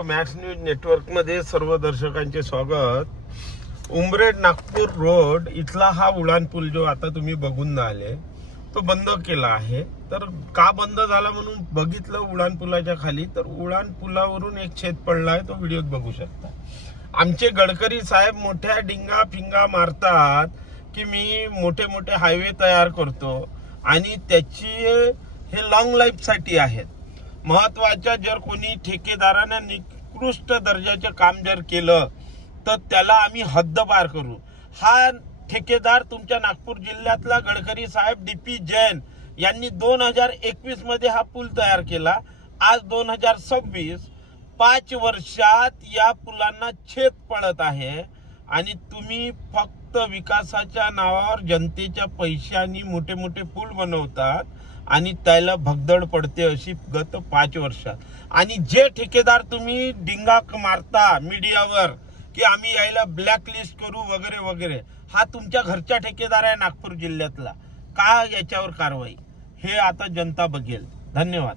मित्रांनो, max news network मध्ये सर्व दर्शकांचे स्वागत। उमरेड नागपूर रोड इथला हा उडान पूल जो आता तुम्ही बघून आले तो बंद केला आहे। तर का बंद झाला म्हणून बघितलं उडान पुलाच्या खाली, तर उडान पुलावरून एक छेद पडला आहे, तो व्हिडिओत बघू शकता। आमचे गडकरी साहेब मोठ्या डिंगा फिंगा मारतात की मी मोठे मोठे हायवे तयार करतो आणि त्याची हे लॉंग लाईफ साठी आहेत। महत्वाच्या जर कोणी ठेकेदाराने निकृष्ट दर्जाचे काम जर केलं तर त्याला आम्ही हद्दपार करू। हा ठेकेदार तुमच्या नागपूर जिल्ह्यातला गडकरी साहेब डीपी जैन यांनी 2021 मध्ये हा पूल तयार केला। आज 2026, 5 वर्षात या पुलांना छेद पडत आहे आणि तुम्ही फक्त विकासाच्या नावावर जनतेच्या पैशांनी मोठे मोठे पूल बनवतात आणि त्याला भगदड पडते अशी गत 5 वर्षात। आणि जे ठेकेदार तुम्ही डिंगा मारता मीडियावर की आम्ही यायला ब्लॅकलिस्ट करू वगैरे वगैरे, हा तुमच्या घरचा ठेकेदार आहे नागपूर जिल्ह्यातला। का याच्यावर कारवाई हे आता जनता बघेल। धन्यवाद।